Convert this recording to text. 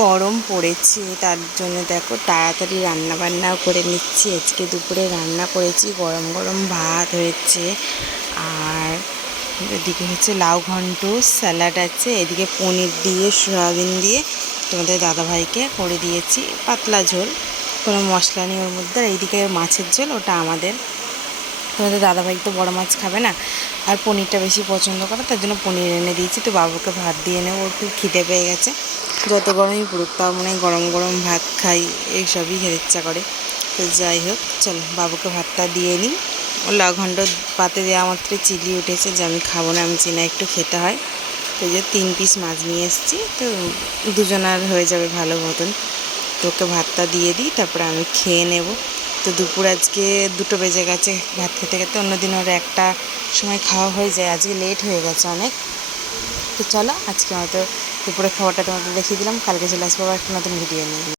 গরম পড়েছে তার জন্য দেখো তাড়াতাড়ি রান্না বান্না করে নিচ্ছি। আজকে দুপুরে রান্না করেছি, গরম গরম ভাত হয়েছে, আর এদিকে হচ্ছে লাউ ঘন্ট, স্যালাড আছে, এদিকে পনির দিয়ে সয়াবিন দিয়ে তোমাদের দাদাভাইকে করে দিয়েছি পাতলা ঝোল, কোনো মশলা নেই ওর মধ্যে। আর এইদিকে মাছের ঝোল, ওটা আমাদের। তোমাদের দাদাভাই তো বড় মাছ খাবে না, আর পনিরটা বেশি পছন্দ করে, তার জন্য পনির এনে দিয়েছি। তো বাবুকে ভাত দিয়ে নেবো, ওর খুব খিদে পেয়ে গেছে। যত গরমই পড়ুক তাও মনে হয় গরম গরম ভাত খাই, এইসবই খেতে ইচ্ছা করে। তো যাই হোক, চলো বাবুকে ভাতটা দিয়ে নিই। ও লাউ ঘন্ট পাতে দেওয়া মাত্রই চিলি উঠেছে যে আমি খাবো না, আমি চিনা একটু খেতে হয়। তো যে 3 পিস মাছ নিয়ে এসেছি, তো দুজনার হয়ে যাবে ভালো মতন। তো ওকে ভাতটা দিয়ে দিই, তারপরে আমি খেয়ে নেব। তো দুপুর আজকে 2টো বেজে গেছে ভাত খেতে খেতে, অন্যদিন ওর 1টা সময় খাওয়া হয়ে যায়, আজকে লেট হয়ে গেছে অনেক। তো চলো আজকে হয়তো দুপুরে খাবারটা তোমাদের দেখিয়ে দিলাম, কালকে চলে আসবো আবার একটা নতুন ভিডিও নিয়ে।